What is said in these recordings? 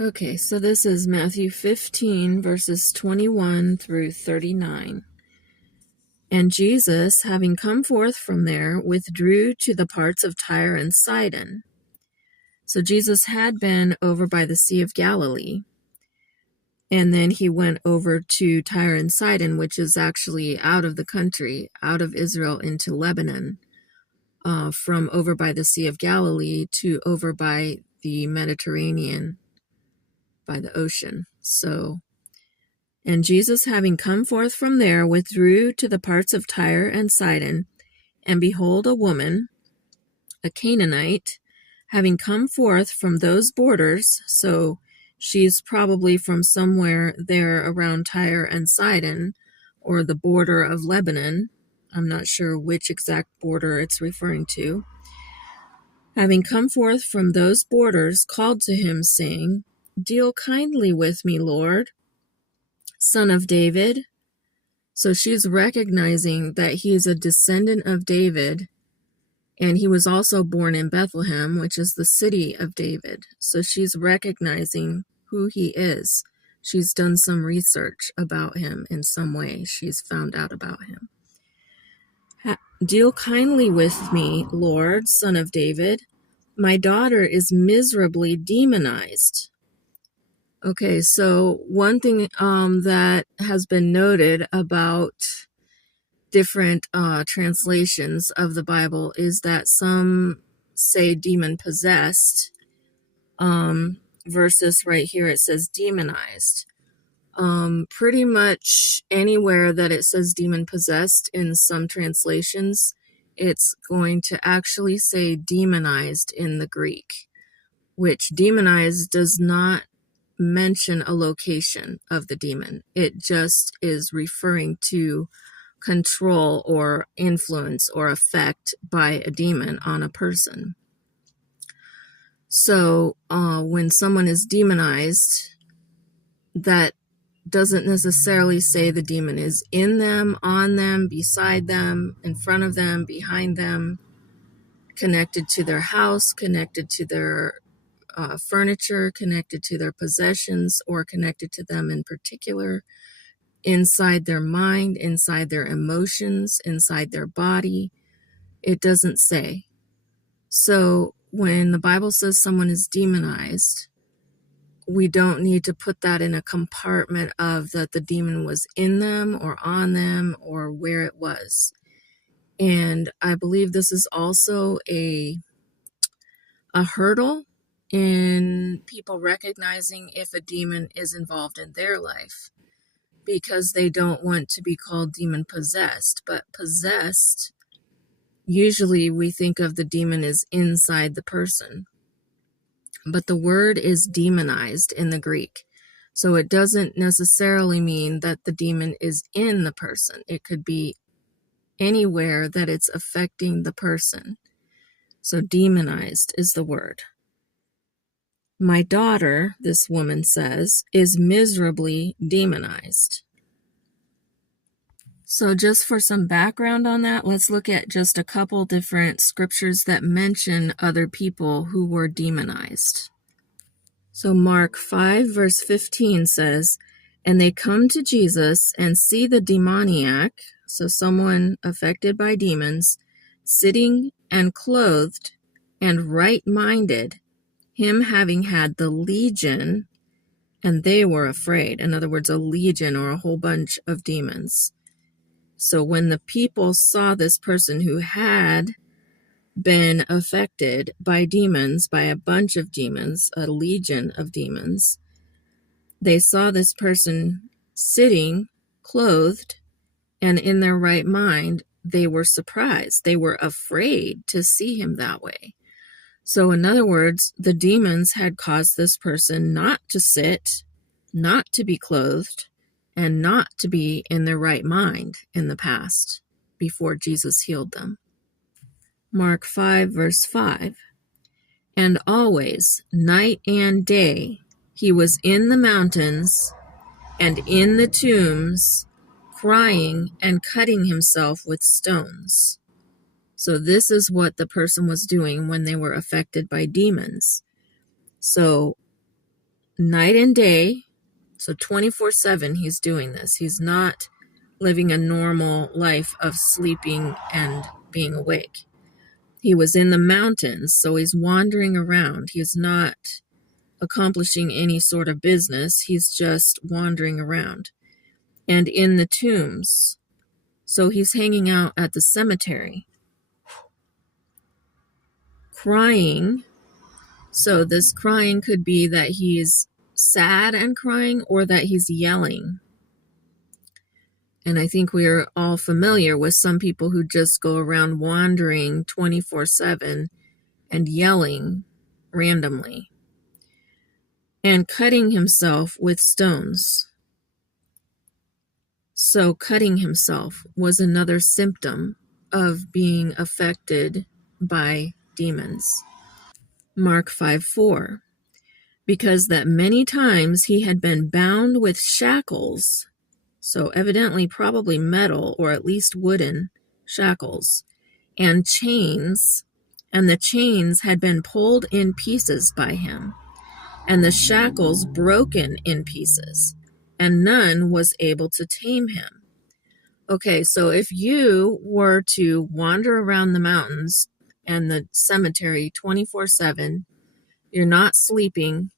Okay, so this is Matthew 15, verses 21 through 39. And Jesus, having come forth from there, withdrew to the parts of Tyre and Sidon. So Jesus had been over by the Sea of Galilee, and then he went over to Tyre and Sidon, which is actually out of the country, out of Israel into Lebanon, from over by the Sea of Galilee to over by the Mediterranean, by the ocean. And Jesus, having come forth from there, withdrew to the parts of Tyre and Sidon. And behold, a woman, a Canaanite, having come forth from those borders, so she's probably from somewhere there around Tyre and Sidon, or the border of Lebanon. I'm not sure which exact border it's referring to. Having come forth from those borders, called to him, saying, Deal kindly with me, Lord, Son of David. So she's recognizing that he is a descendant of David, and he was also born in Bethlehem, which is the city of David. So she's recognizing who he is. She's done some research about him in some way. She's found out about him. Deal kindly with me, Lord, Son of David. My daughter is miserably demonized. Okay, so one thing that has been noted about different translations of the Bible is that some say demon-possessed, versus right here it says demonized. Pretty much anywhere that it says demon-possessed in some translations, it's going to actually say demonized in the Greek, which demonized does not mention a location of the demon. It just is referring to control or influence or effect by a demon on a person. So when someone is demonized, that doesn't necessarily say the demon is in them, on them, beside them, in front of them, behind them, connected to their house, connected to their furniture, connected to their possessions, or connected to them in particular, inside their mind, inside their emotions, inside their body. It doesn't say. So when the Bible says someone is demonized, we don't need to put that in a compartment of that the demon was in them or on them or where it was. And I believe this is also a hurdle in people recognizing if a demon is involved in their life, because they don't want to be called demon possessed. But possessed, usually we think of the demon as inside the person. But the word is demonized in the Greek. So it doesn't necessarily mean that the demon is in the person. It could be anywhere that it's affecting the person. So demonized is the word. My daughter, this woman says, is miserably demonized. So just for some background on that, let's look at just a couple different scriptures that mention other people who were demonized. So Mark 5 verse 15 says, and they come to Jesus and see the demoniac, so someone affected by demons, sitting and clothed and right-minded, him having had the legion, and they were afraid. In other words, a legion or a whole bunch of demons. So when the people saw this person who had been affected by demons, by a bunch of demons, a legion of demons, they saw this person sitting, clothed, and in their right mind, they were surprised. They were afraid to see him that way. So in other words, the demons had caused this person not to sit, not to be clothed, and not to be in their right mind in the past, before Jesus healed them. Mark 5, verse 5. And always, night and day, he was in the mountains and in the tombs, crying and cutting himself with stones. So this is what the person was doing when they were affected by demons. So night and day. So 24/7 he's doing this. He's not living a normal life of sleeping and being awake. He was in the mountains, so he's wandering around. He's not accomplishing any sort of business. He's just wandering around. And in the tombs. So he's hanging out at the cemetery, crying. So this crying could be that he's sad and crying, or that he's yelling. And I think we are all familiar with some people who just go around wandering 24/7 and yelling randomly and cutting himself with stones. So cutting himself was another symptom of being affected by demons. Mark 5:4, because that many times he had been bound with shackles, so evidently probably metal or at least wooden shackles, and chains, and the chains had been pulled in pieces by him, and the shackles broken in pieces, and none was able to tame him. Okay, so if you were to wander around the mountains and the cemetery 24/7, you're not sleeping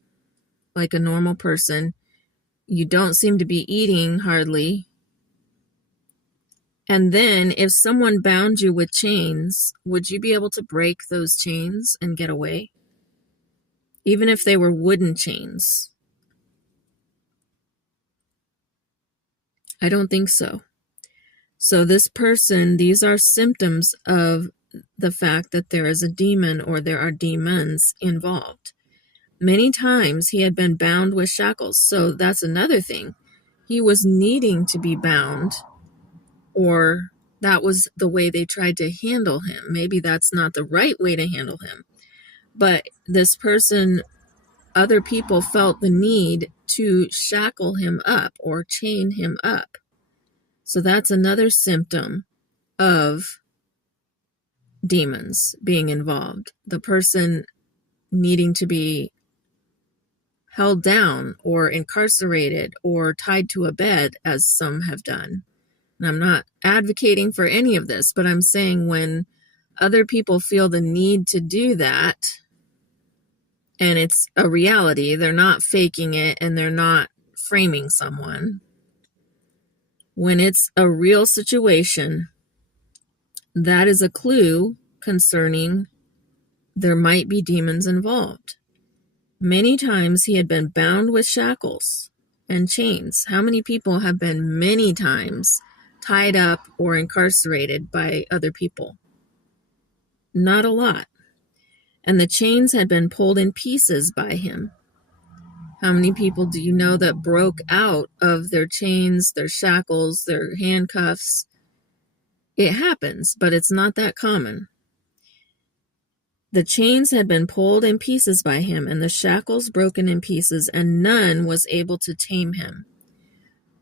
like a normal person, you don't seem to be eating hardly, and then if someone bound you with chains, would you be able to break those chains and get away? Even if they were wooden chains? I don't think so. So this person, these are symptoms of the fact that there is a demon or there are demons involved. Many times he had been bound with shackles. So that's another thing. He was needing to be bound, or that was the way they tried to handle him. Maybe that's not the right way to handle him. But this person, other people felt the need to shackle him up or chain him up. So that's another symptom of demons being involved. The person needing to be held down or incarcerated or tied to a bed, as some have done. And I'm not advocating for any of this, but I'm saying when other people feel the need to do that, and it's a reality, they're not faking it and they're not framing someone. When it's a real situation, that is a clue concerning there might be demons involved. Many times he had been bound with shackles and chains. How many people have been many times tied up or incarcerated by other people? Not a lot. And the chains had been pulled in pieces by him. How many people do you know that broke out of their chains, their shackles, their handcuffs? It happens, but it's not that common. The chains had been pulled in pieces by him, and the shackles broken in pieces, and none was able to tame him.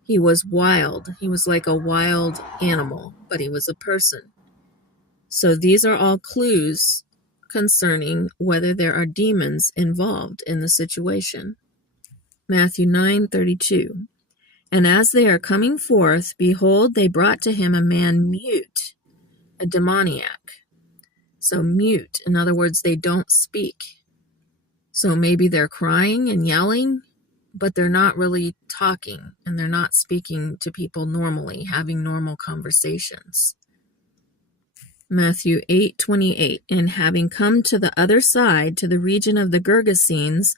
He was wild. He was like a wild animal, but he was a person. So these are all clues concerning whether there are demons involved in the situation. Matthew 9:32. And as they are coming forth, behold, they brought to him a man mute, a demoniac. So mute, in other words, they don't speak. So maybe they're crying and yelling, but they're not really talking, and they're not speaking to people normally, having normal conversations. Matthew 8:28. And having come to the other side, to the region of the Gergesenes,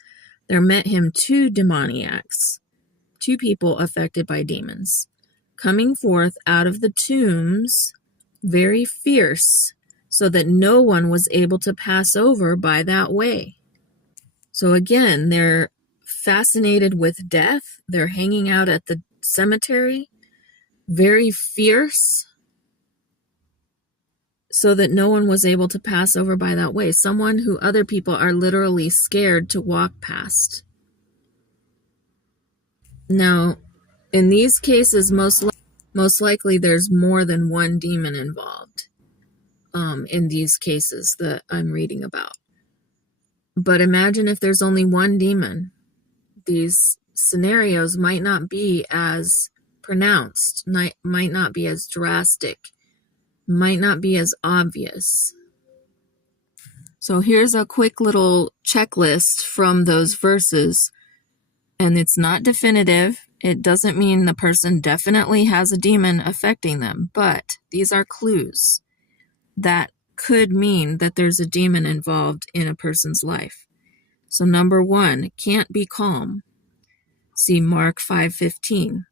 there met him two demoniacs, two people affected by demons, coming forth out of the tombs, very fierce, so that no one was able to pass over by that way. So again, they're fascinated with death. They're hanging out at the cemetery, very fierce, so that no one was able to pass over by that way. Someone who other people are literally scared to walk past. Now, in these cases, most likely there's more than one demon involved in these cases that I'm reading about. But imagine if there's only one demon. these scenarios might not be as pronounced, might not be as drastic, might not be as obvious. So here's a quick little checklist from those verses, and it's not definitive. It doesn't mean the person definitely has a demon affecting them, but these are clues that could mean that there's a demon involved in a person's life. So number 1, can't be calm. See Mark 5:15.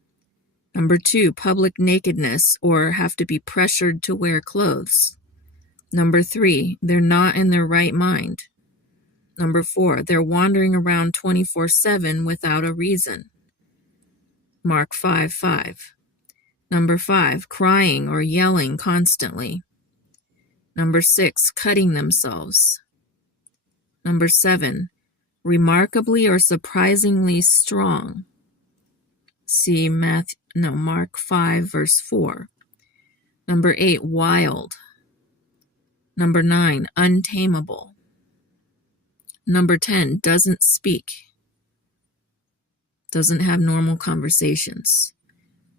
Number 2, public nakedness or have to be pressured to wear clothes. Number 3, they're not in their right mind. Number 4, they're wandering around 24/7 without a reason. Mark 5:5. Number 5, crying or yelling constantly. Number 6, cutting themselves. Number 7, remarkably or surprisingly strong. See Mark 5, verse 4. Number 8, wild. Number 9, untamable. Number 10, doesn't speak. Doesn't have normal conversations.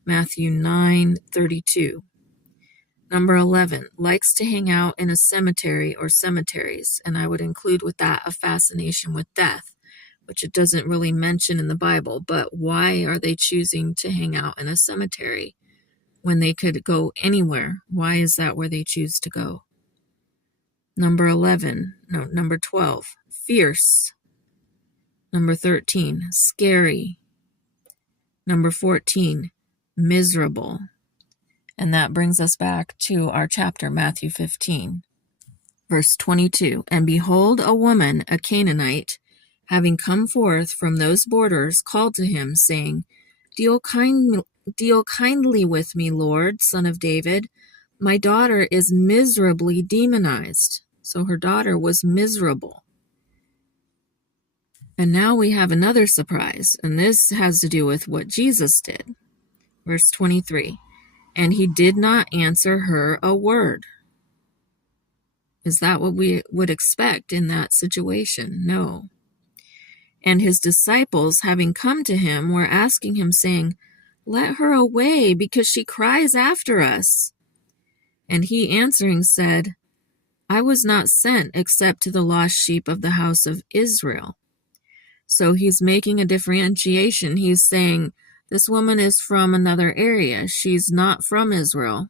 Matthew 9:32. Number 11, likes to hang out in a cemetery or cemeteries, and I would include with that a fascination with death, which it doesn't really mention in the Bible, but why are they choosing to hang out in a cemetery when they could go anywhere? Why is that where they choose to go? Number 12, fierce. Number 13, scary. Number 14, miserable. And that brings us back to our chapter, Matthew 15, verse 22. And behold, a woman, a Canaanite, having come forth from those borders, called to him, saying, Deal kindly with me, Lord, Son of David. My daughter is miserably demonized. So her daughter was miserable. And now we have another surprise, and this has to do with what Jesus did. Verse 23. And he did not answer her a word. Is that what we would expect in that situation? No. And his disciples, having come to him, were asking him, saying, Let her away, because she cries after us. And he answering said, I was not sent except to the lost sheep of the house of Israel. So he's making a differentiation. He's saying, this woman is from another area. She's not from Israel.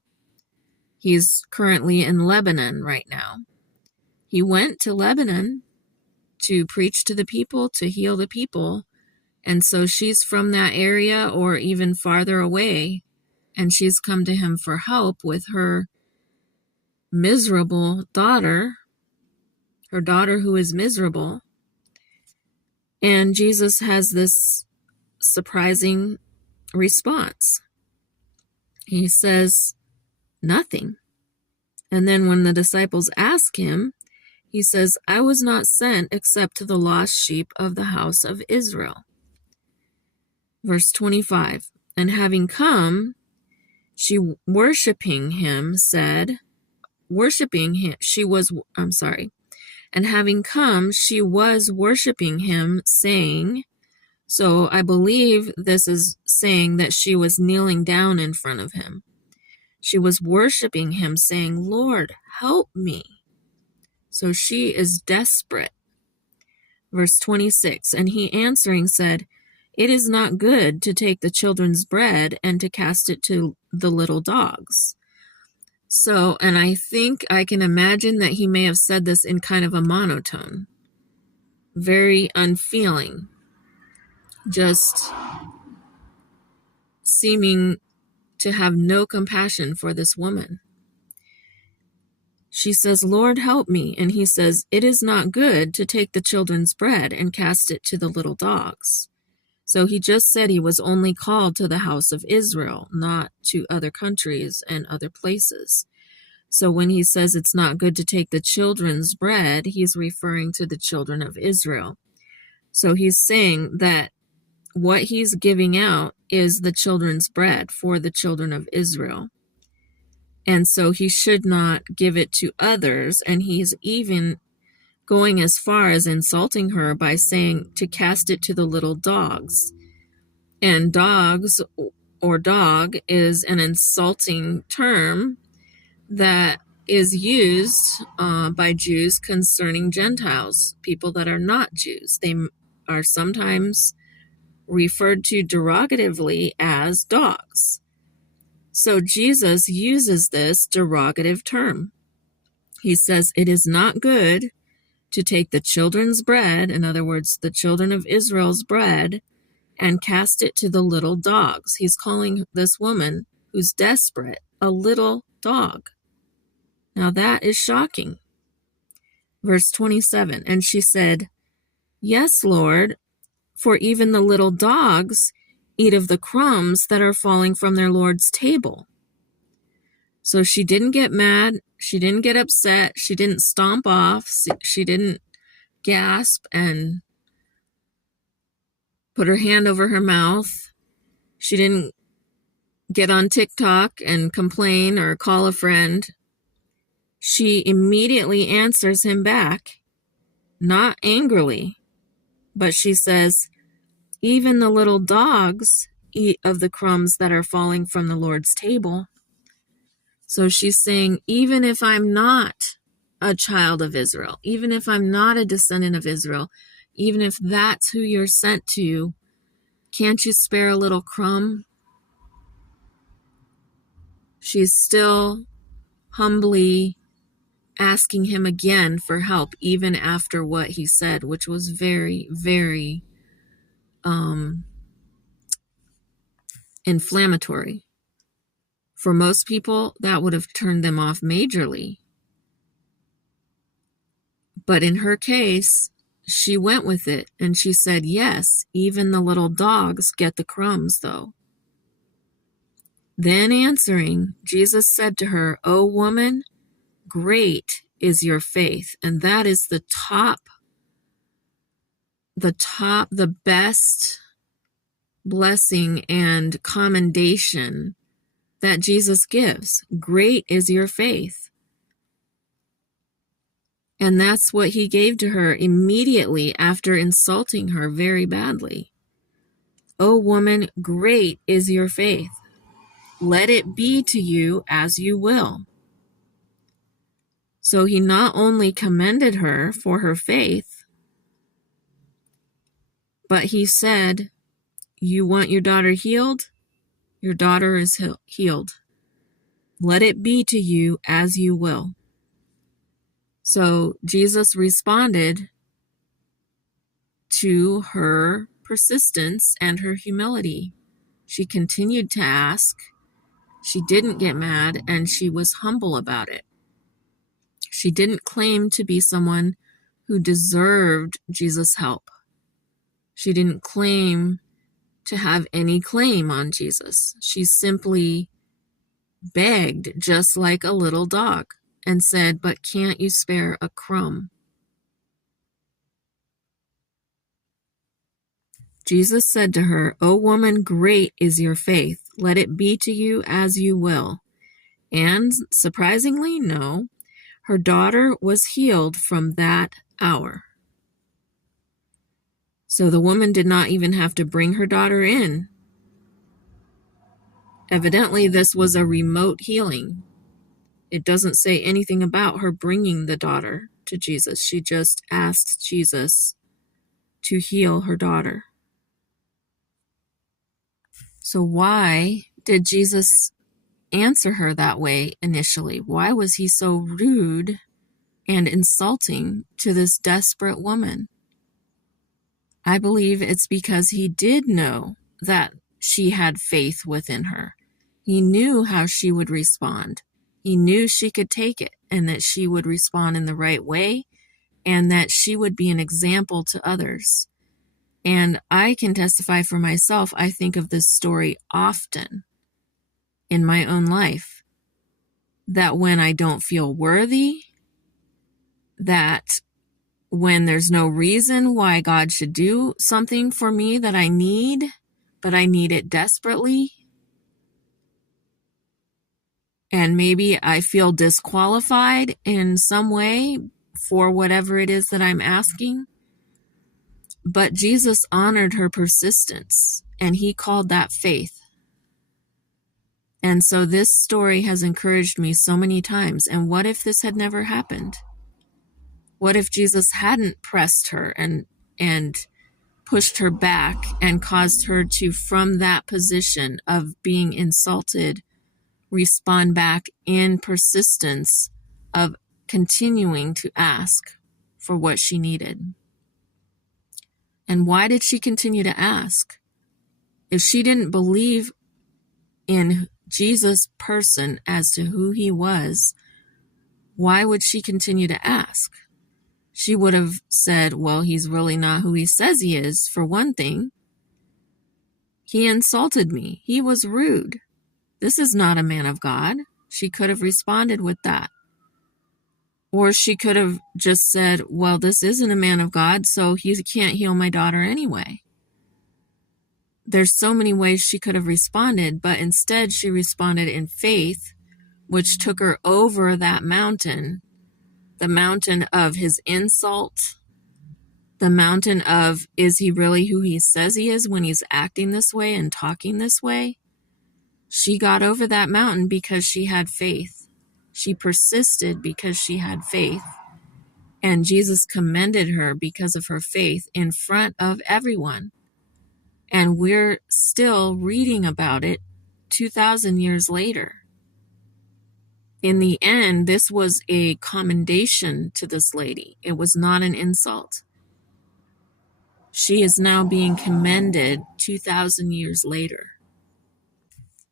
He's currently in Lebanon right now. He went to Lebanon to preach to the people, to heal the people. And so she's from that area or even farther away. And she's come to him for help with her miserable daughter, her daughter who is miserable. And Jesus has this surprising response. He says nothing. And then when the disciples ask him, he says, I was not sent except to the lost sheep of the house of Israel. Verse 25, and having come, she worshiping him said, and having come, she was worshiping him, saying, so I believe this is saying that she was kneeling down in front of him. She was worshiping him, saying, Lord, help me. So she is desperate. Verse 26, and he answering said, It is not good to take the children's bread and to cast it to the little dogs. So, and I think I can imagine that he may have said this in kind of a monotone, very unfeeling, just seeming to have no compassion for this woman. She says, Lord, help me. And he says, it is not good to take the children's bread and cast it to the little dogs. So he just said he was only called to the house of Israel, not to other countries and other places. So when he says it's not good to take the children's bread, he's referring to the children of Israel. So he's saying that what he's giving out is the children's bread for the children of Israel. And so he should not give it to others. And he's even going as far as insulting her by saying to cast it to the little dogs. And dogs or dog is an insulting term that is used by Jews concerning Gentiles, people that are not Jews. They are sometimes referred to derogatively as dogs. So Jesus uses this derogative term. He says it is not good to take the children's bread, in other words, the children of Israel's bread, and cast it to the little dogs. He's calling this woman who's desperate a little dog. Now that is shocking. Verse 27, and she said, "Yes, Lord, for even the little dogs eat of the crumbs that are falling from their Lord's table." So she didn't get mad. She didn't get upset. She didn't stomp off. She didn't gasp and put her hand over her mouth. She didn't get on TikTok and complain or call a friend. She immediately answers him back, not angrily, but she says, "Even the little dogs eat of the crumbs that are falling from the Lord's table." So she's saying, even if I'm not a child of Israel, even if I'm not a descendant of Israel, even if that's who you're sent to, can't you spare a little crumb? She's still humbly asking him again for help, even after what he said, which was very, very inflammatory. For most people, that would have turned them off majorly. But in her case, she went with it and she said, yes, even the little dogs get the crumbs, though. Then answering, Jesus said to her, "O woman, great is your faith." And that is the best blessing and commendation that Jesus gives. Great is your faith. And that's what he gave to her immediately after insulting her very badly. "O woman, great is your faith. Let it be to you as you will." So he not only commended her for her faith, but he said, "You want your daughter healed? Your daughter is healed. Let it be to you as you will." So Jesus responded to her persistence and her humility. She continued to ask. She didn't get mad, and she was humble about it. She didn't claim to be someone who deserved Jesus' help. She didn't claim to have any claim on Jesus. She simply begged, just like a little dog, and said, "But can't you spare a crumb?" Jesus said to her, "O woman, great is your faith. Let it be to you as you will." And surprisingly, no, her daughter was healed from that hour. So the woman did not even have to bring her daughter in. Evidently, this was a remote healing. It doesn't say anything about her bringing the daughter to Jesus. She just asked Jesus to heal her daughter. So why did Jesus answer her that way initially? Why was he so rude and insulting to this desperate woman? I believe it's because he did know that she had faith within her. He knew how she would respond. He knew she could take it and that she would respond in the right way and that she would be an example to others. And I can testify for myself, I think of this story often in my own life, that when I don't feel worthy, that when there's no reason why God should do something for me that I need, but I need it desperately, and maybe I feel disqualified in some way for whatever it is that I'm asking. But Jesus honored her persistence, and he called that faith. And so this story has encouraged me so many times. And what if this had never happened? What if Jesus hadn't pressed her and pushed her back and caused her to, from that position of being insulted, respond back in persistence of continuing to ask for what she needed? And why did she continue to ask? If she didn't believe in Jesus' person as to who he was, why would she continue to ask? She would have said, well, he's really not who he says he is, for one thing. He insulted me. He was rude. This is not a man of God. She could have responded with that. Or she could have just said, well, this isn't a man of God, so he can't heal my daughter anyway. There's so many ways she could have responded, but instead she responded in faith, which took her over that mountain, the mountain of his insult, the mountain of, is he really who he says he is when he's acting this way and talking this way? She got over that mountain because she had faith. She persisted because she had faith. And Jesus commended her because of her faith in front of everyone. And we're still reading about it 2,000 years later. In the end, this was a commendation to this lady. It was not an insult. She is now being commended 2,000 years later.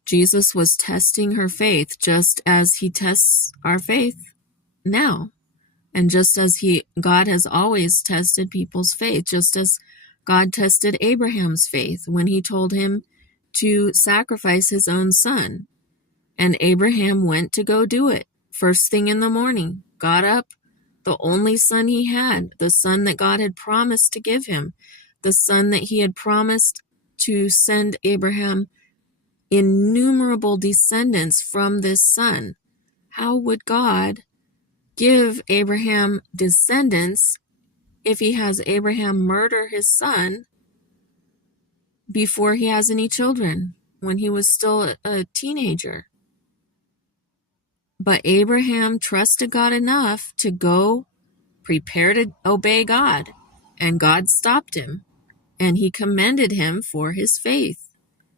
Jesus was testing her faith just as he tests our faith now. And just as God has always tested people's faith, just as God tested Abraham's faith when he told him to sacrifice his own son. And Abraham went to go do it. First thing in the morning, got up, the only son he had, the son that God had promised to give him, the son that he had promised to send Abraham innumerable descendants from this son. How would God give Abraham descendants if he has Abraham murder his son before he has any children, when he was still a teenager? But Abraham trusted God enough to go prepare to obey God, and God stopped him, and he commended him for his faith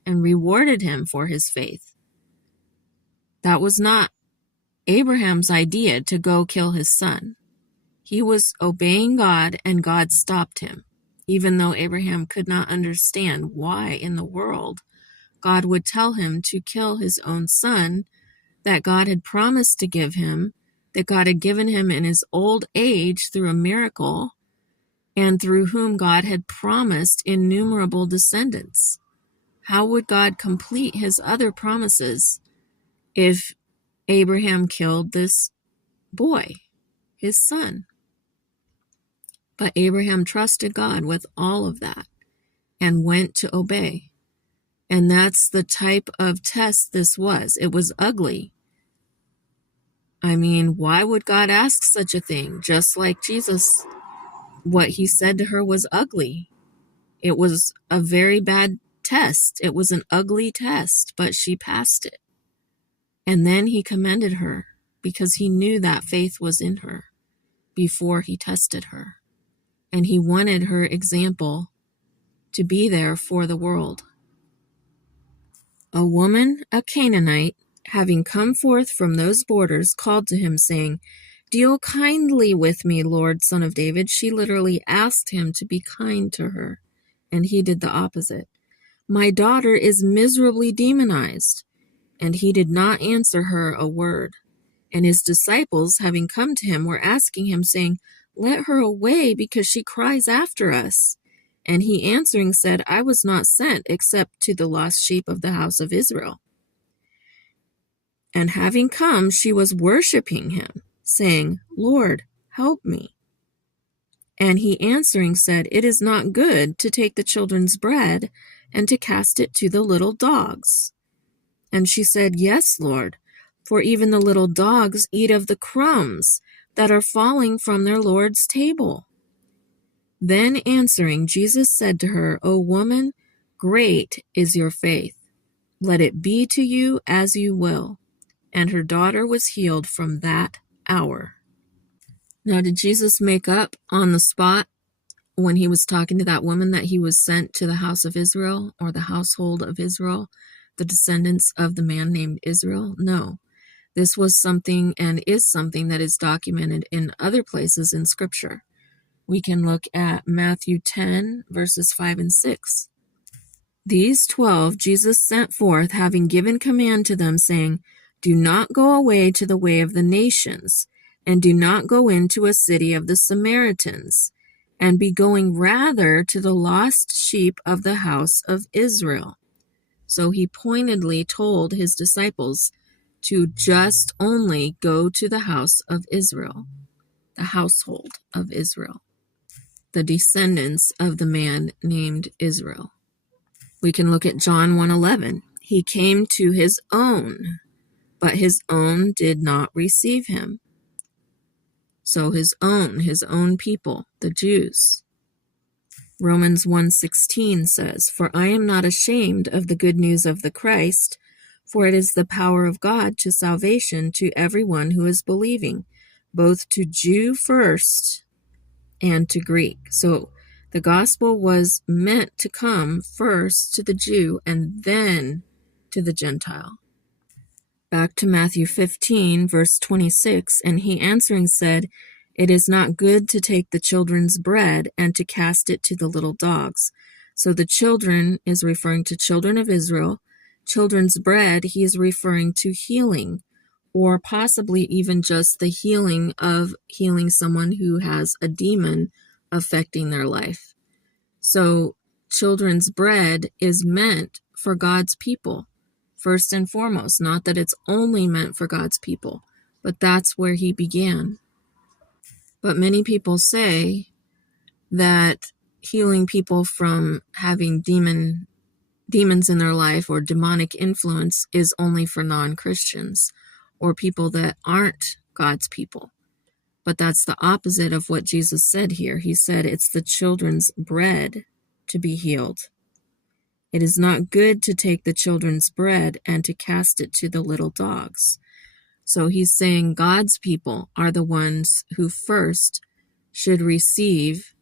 and rewarded him for his faith. That was not Abraham's idea to go kill his son. He was obeying God, and God stopped him, even though Abraham could not understand why in the world God would tell him to kill his own son that God had promised to give him, that God had given him in his old age through a miracle, and through whom God had promised innumerable descendants. How would God complete his other promises if Abraham killed this boy, his son? But Abraham trusted God with all of that and went to obey. And that's the type of test this was. It was ugly. I mean, why would God ask such a thing? Just like Jesus, what he said to her was ugly. It was a very bad test. It was an ugly test, but she passed it. And then he commended her because he knew that faith was in her before he tested her. And he wanted her example to be there for the world. A woman, a Canaanite, having come forth from those borders, called to him, saying, "Deal kindly with me, Lord, Son of David." She literally asked him to be kind to her, and he did the opposite. "My daughter is miserably demonized." And he did not answer her a word. And his disciples, having come to him, were asking him, saying, "Let her away, because she cries after us." And he answering said, "I was not sent except to the lost sheep of the house of Israel." And having come, she was worshiping him, saying, "Lord, help me." And he answering said, "It is not good to take the children's bread and to cast it to the little dogs." And she said, "Yes, Lord, for even the little dogs eat of the crumbs that are falling from their Lord's table." Then answering, Jesus said to her, "O woman, great is your faith. Let it be to you as you will." And her daughter was healed from that hour. Now, did Jesus make up on the spot when he was talking to that woman that he was sent to the house of Israel, or the household of Israel, the descendants of the man named Israel? No. This was something and is something that is documented in other places in Scripture. We can look at Matthew 10, verses 5 and 6. "These 12 Jesus sent forth, having given command to them, saying, Do not go away to the way of the nations, and do not go into a city of the Samaritans, and be going rather to the lost sheep of the house of Israel." So he pointedly told his disciples to just only go to the house of Israel, the household of Israel, the descendants of the man named Israel. We can look at John 1:11. "He came to his own, but his own did not receive him." So his own people, the Jews. Romans 1:16 says, "For I am not ashamed of the good news of the Christ, for it is the power of God to salvation to everyone who is believing, both to Jew first and to Greek." So the gospel was meant to come first to the Jew and then to the Gentile. Back to Matthew 15, verse 26, "And he answering said, It is not good to take the children's bread and to cast it to the little dogs." So the children is referring to children of Israel. Children's bread, he is referring to healing, or possibly even just the healing someone who has a demon affecting their life. So children's bread is meant for God's people, first and foremost. Not that it's only meant for God's people, but that's where he began. But many people say that healing people from having demons in their life or demonic influence is only for non-Christians or people that aren't God's people. But that's the opposite of what Jesus said here. He said it's the children's bread to be healed. It is not good to take the children's bread and to cast it to the little dogs. So he's saying God's people are the ones who first should receive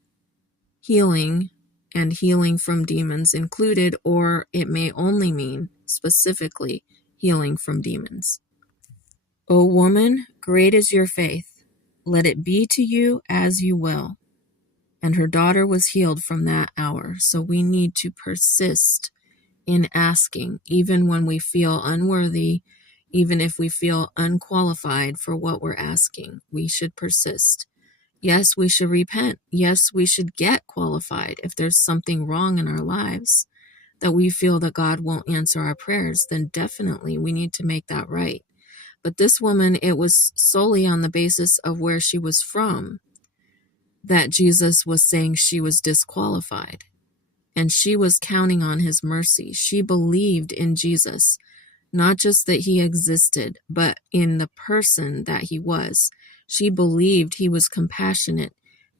healing, and healing from demons included, or it may only mean specifically healing from demons. "O woman, great is your faith. Let it be to you as you will." And her daughter was healed from that hour. So we need to persist in asking, even when we feel unworthy, even if we feel unqualified for what we're asking. We should persist. Yes, we should repent. Yes, we should get qualified. If there's something wrong in our lives that we feel that God won't answer our prayers, then definitely we need to make that right. But this woman, it was solely on the basis of where she was from that Jesus was saying she was disqualified. And she was counting on his mercy. She believed in Jesus, not just that he existed, but in the person that he was. She believed he was compassionate,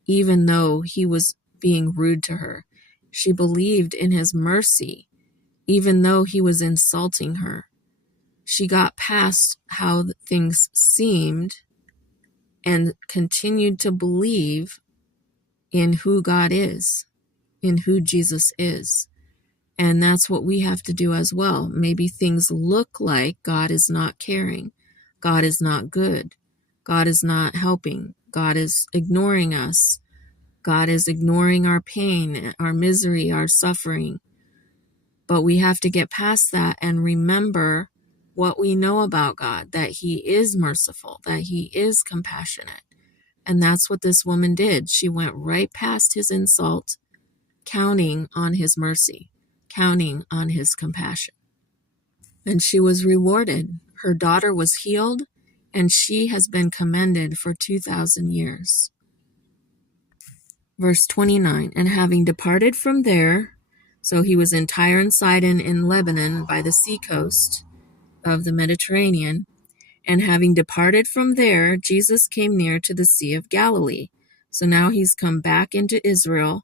even though he was being rude to her. She believed in his mercy, even though he was insulting her. She got past how things seemed and continued to believe in who God is, in who Jesus is. And that's what we have to do as well. Maybe things look like God is not caring, God is not good, God is not helping, God is ignoring us, God is ignoring our pain, our misery, our suffering. But we have to get past that and remember what we know about God, that he is merciful, that he is compassionate. And that's what this woman did. She went right past his insult, counting on his mercy, counting on his compassion. And she was rewarded. Her daughter was healed, and she has been commended for 2,000 years. Verse 29, "And having departed from there," so he was in Tyre and Sidon in Lebanon by the seacoast of the Mediterranean, And having departed from there, Jesus came near to the Sea of Galilee. So now he's come back into Israel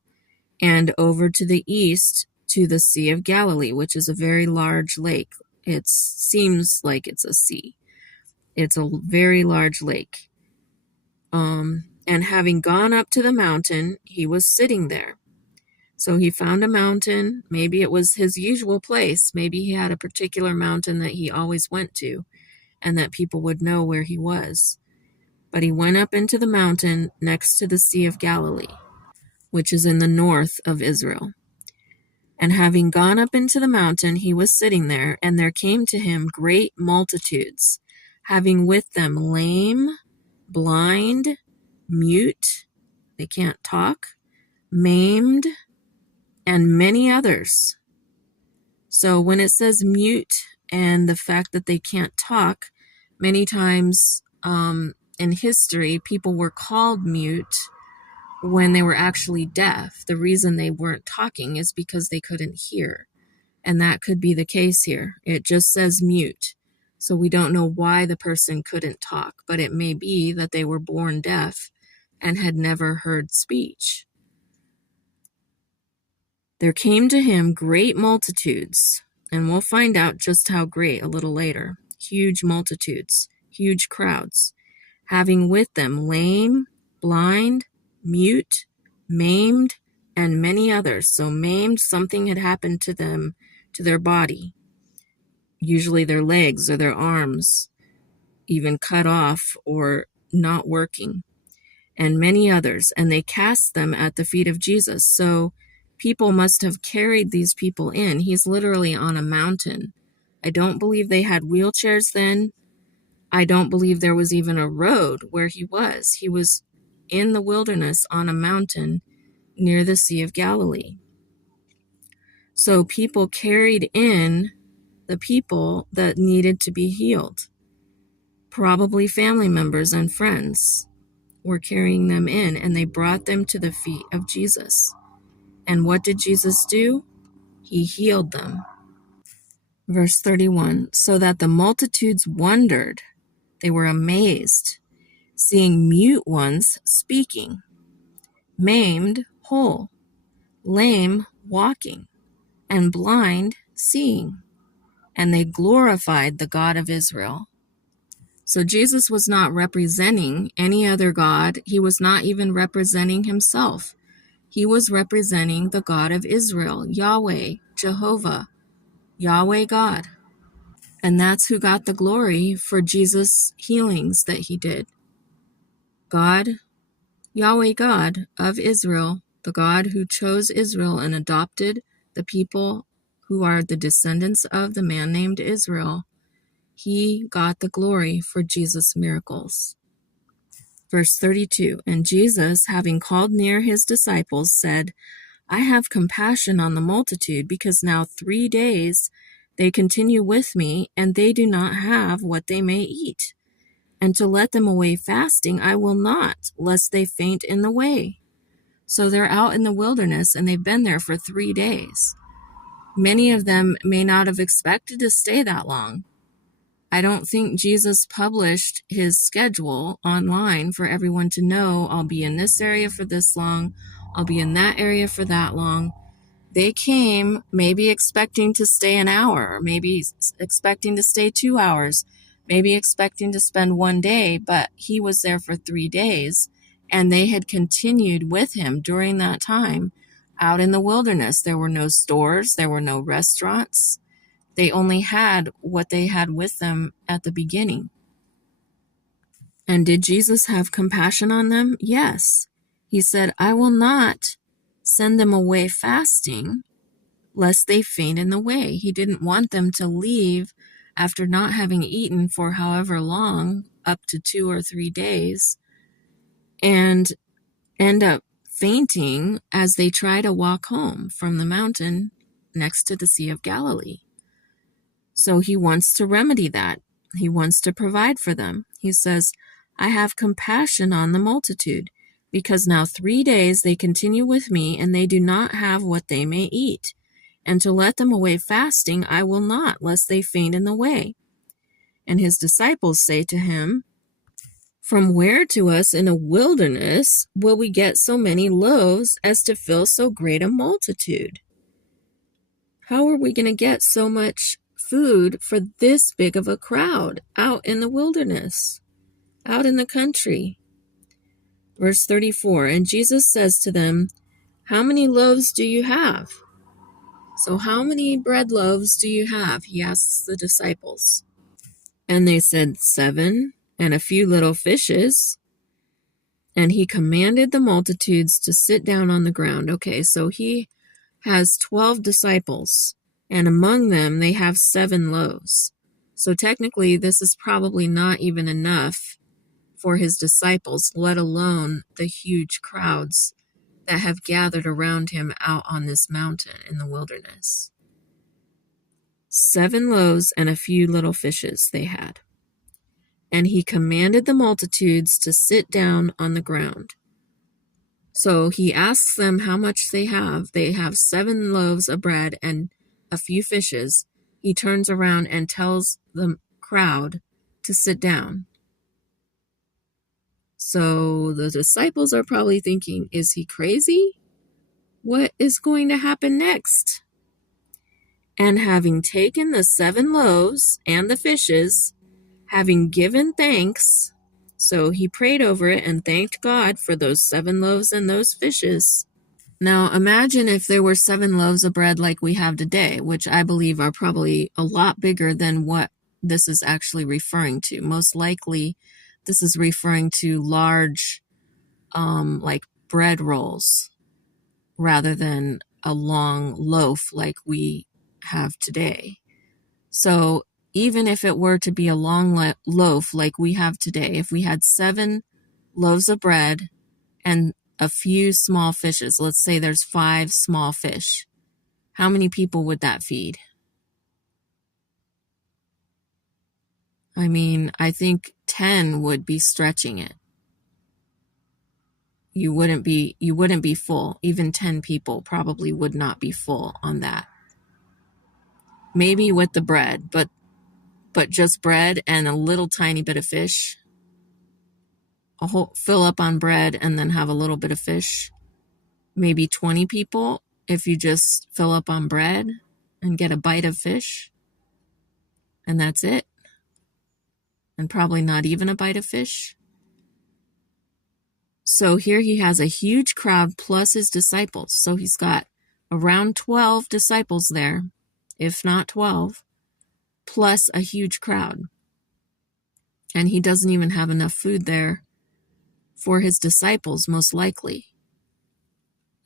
and over to the east to the Sea of Galilee, which is a very large lake. It seems like it's a sea. It's a very large lake. And having gone up to the mountain, he was sitting there. So he found a mountain. Maybe it was his usual place. Maybe he had a particular mountain that he always went to and that people would know where he was. But he went up into the mountain next to the Sea of Galilee, which is in the north of Israel. And having gone up into the mountain, he was sitting there, and there came to him great multitudes, having with them lame, blind, mute, they can't talk, maimed, and many others. So when it says mute and the fact that they can't talk, many times in history, people were called mute when they were actually deaf. The reason they weren't talking is because they couldn't hear. And that could be the case here. It just says mute. So we don't know why the person couldn't talk, but it may be that they were born deaf and had never heard speech. There came to him great multitudes, and we'll find out just how great a little later. Huge multitudes, huge crowds, having with them lame, blind, mute, maimed, and many others. So maimed, something had happened to them, to their body, usually their legs or their arms, even cut off or not working, and many others. And they cast them at the feet of Jesus. So people must have carried these people in. He's literally on a mountain. I don't believe they had wheelchairs then. I don't believe there was even a road where he was. He was in the wilderness on a mountain near the Sea of Galilee. So people carried in the people that needed to be healed. Probably family members and friends were carrying them in, and they brought them to the feet of Jesus. And what did Jesus do? He healed them. Verse 31, so that the multitudes wondered. They were amazed, seeing mute ones speaking, maimed whole, lame walking, and blind seeing. And they glorified the God of Israel. So Jesus was not representing any other God. He was not even representing himself. He was representing the God of Israel, Yahweh, Jehovah, Yahweh God. And that's who got the glory for Jesus' healings that he did. God, Yahweh God of Israel, the God who chose Israel and adopted the people who are the descendants of the man named Israel, he got the glory for Jesus' miracles. Verse 32, and Jesus, having called near his disciples, said, I have compassion on the multitude, because now 3 days they continue with me, and they do not have what they may eat. And to let them away fasting I will not, lest they faint in the way. So they're out in the wilderness, and they've been there for 3 days. Many of them may not have expected to stay that long. I don't think Jesus published his schedule online for everyone to know, I'll be in this area for this long, I'll be in that area for that long. They came maybe expecting to stay an hour, or maybe expecting to stay 2 hours, maybe expecting to spend 1 day, but he was there for 3 days, and they had continued with him during that time out in the wilderness. There were no stores, there were no restaurants. They only had what they had with them at the beginning. And did Jesus have compassion on them? Yes. He said, I will not send them away fasting, lest they faint in the way. He didn't want them to leave after not having eaten for however long, up to 2 or 3 days, and end up fainting as they try to walk home from the mountain next to the Sea of Galilee. So he wants to remedy that. He wants to provide for them. He says, I have compassion on the multitude, because now 3 days they continue with me, and they do not have what they may eat. And to let them away fasting I will not, lest they faint in the way. And his disciples say to him, "From where to us in a wilderness will we get so many loaves as to fill so great a multitude?" How are we going to get so much food for this big of a crowd out in the wilderness, out in the country? Verse 34, and Jesus says to them, "How many loaves do you have?" So how many bread loaves do you have? He asks the disciples. And they said, 7, and a few little fishes. And he commanded the multitudes to sit down on the ground. Okay, so he has 12 disciples, and among them they have 7 loaves. So technically this is probably not even enough for his disciples, let alone the huge crowds that have gathered around him out on this mountain in the wilderness. 7 loaves and a few little fishes they had. And he commanded the multitudes to sit down on the ground. So he asks them how much they have. They have 7 loaves of bread and a few fishes. He turns around and tells the crowd to sit down. So the disciples are probably thinking, is he crazy? What is going to happen next? And having taken the 7 loaves and the fishes, having given thanks, so he prayed over it and thanked God for those 7 loaves and those fishes. Now imagine if there were 7 loaves of bread like we have today, which I believe are probably a lot bigger than what this is actually referring to. Most likely this is referring to large like bread rolls rather than a long loaf like we have today. So even if it were to be a long loaf like we have today, if we had 7 loaves of bread and a few small fishes, let's say there's 5 small fish, how many people would that feed? I mean, I think 10 would be stretching it. You wouldn't be full. Even 10 people probably would not be full on that. Maybe with the bread, but just bread and a little tiny bit of fish. Fill up on bread and then have a little bit of fish. Maybe 20 people if you just fill up on bread and get a bite of fish. And that's it. And probably not even a bite of fish. So here he has a huge crowd plus his disciples. So he's got around 12 disciples there, if not 12, plus a huge crowd. And he doesn't even have enough food there for his disciples, most likely.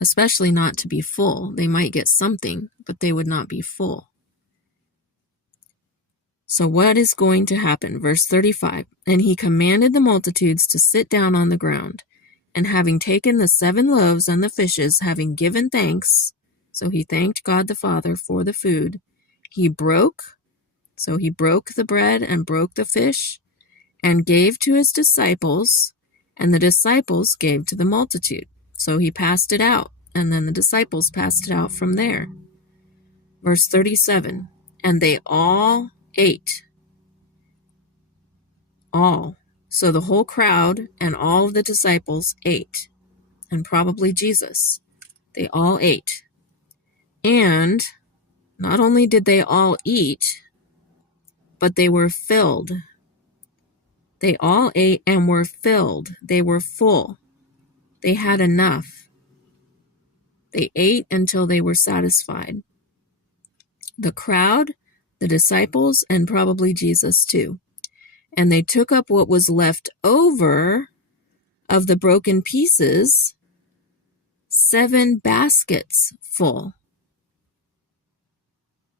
Especially not to be full. They might get something, but they would not be full. So what is going to happen? Verse 35, and he commanded the multitudes to sit down on the ground. And having taken the 7 loaves and the fishes, having given thanks, so he thanked God the Father for the food, he broke the bread and broke the fish, and gave to his disciples, and the disciples gave to the multitude. So he passed it out, and then the disciples passed it out from there. Verse 37, and they all ate. All. So the whole crowd and all of the disciples ate, and probably Jesus. They all ate. And not only did they all eat, but they were filled. They all ate and were filled. They were full. They had enough. They ate until they were satisfied. The crowd, the disciples, and probably Jesus too. And they took up what was left over of the broken pieces, 7 baskets full.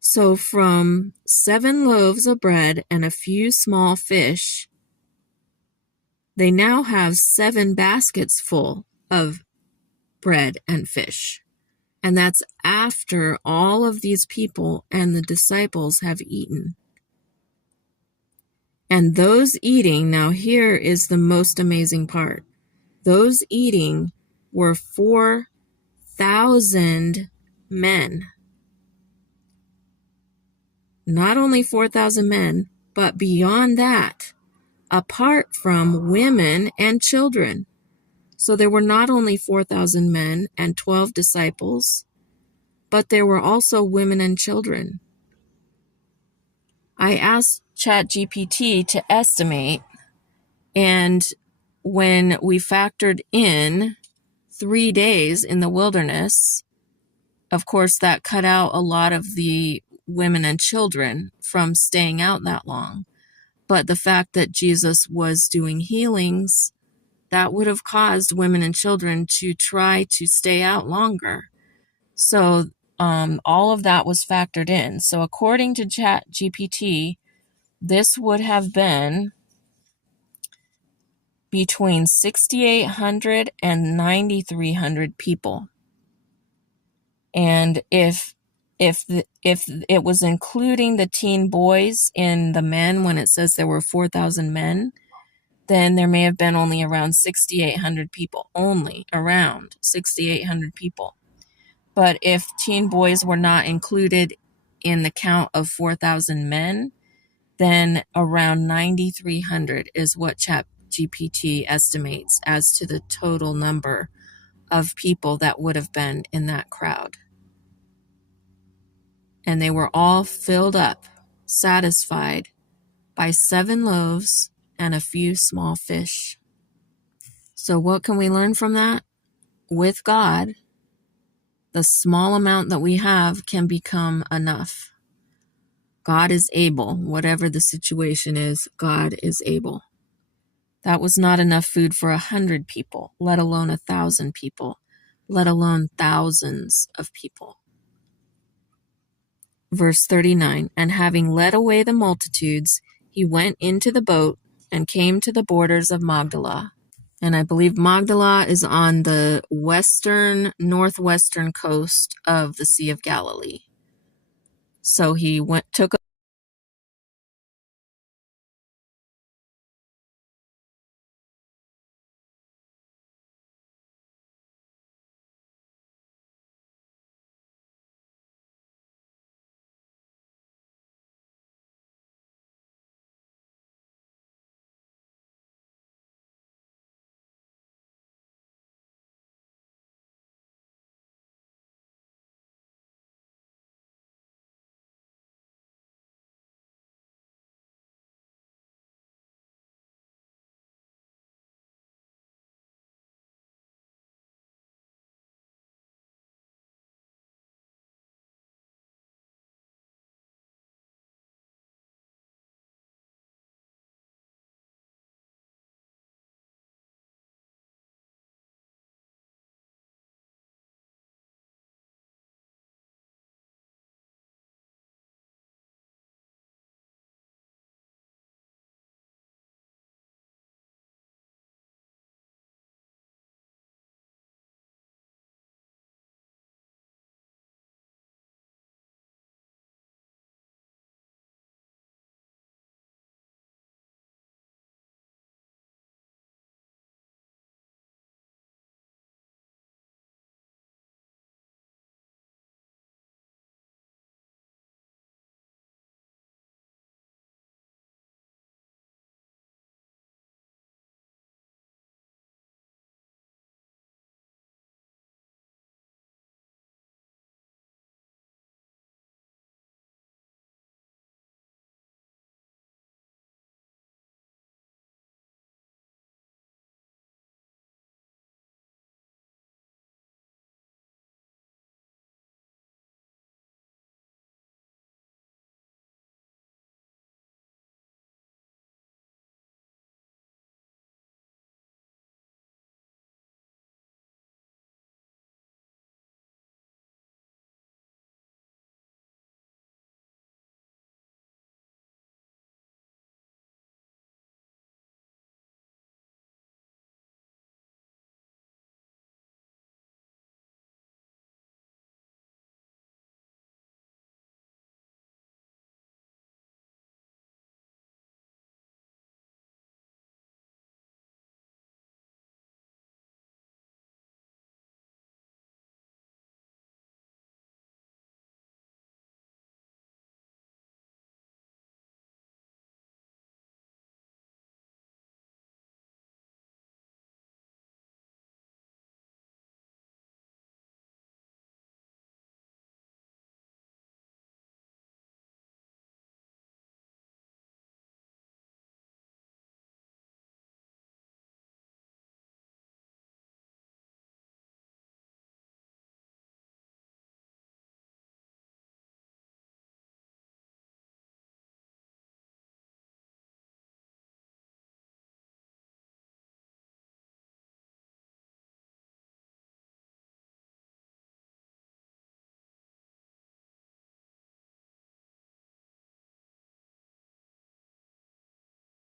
So from 7 loaves of bread and a few small fish, they now have 7 baskets full of bread and fish. And that's after all of these people and the disciples have eaten. And those eating, now here is the most amazing part. Those eating were 4,000 men. Not only 4,000 men, But beyond that, apart from women and children. So there were not only 4,000 men and 12 disciples, but there were also women and children. I asked ChatGPT to estimate, and when we factored in 3 days in the wilderness, of course, that cut out a lot of the women and children from staying out that long. But the fact that Jesus was doing healings, that would have caused women and children to try to stay out longer. So all of that was factored in. So according to ChatGPT, this would have been between 6,800 and 9,300 people. And if it was including the teen boys in the men, when it says there were 4,000 men, then there may have been only around 6,800 people. Only around 6,800 people. But if teen boys were not included in the count of 4,000 men, then around 9,300 is what ChatGPT estimates as to the total number of people that would have been in that crowd. And they were all filled up, satisfied by 7 loaves and a few small fish. So what can we learn from that? With God, the small amount that we have can become enough. God is able. Whatever the situation is, God is able. That was not enough food for 100 people, let alone 1,000 people, let alone thousands of people. Verse 39, and having led away the multitudes, he went into the boat and came to the borders of Magdala. And I believe Magdala is on the northwestern coast of the Sea of Galilee. So he took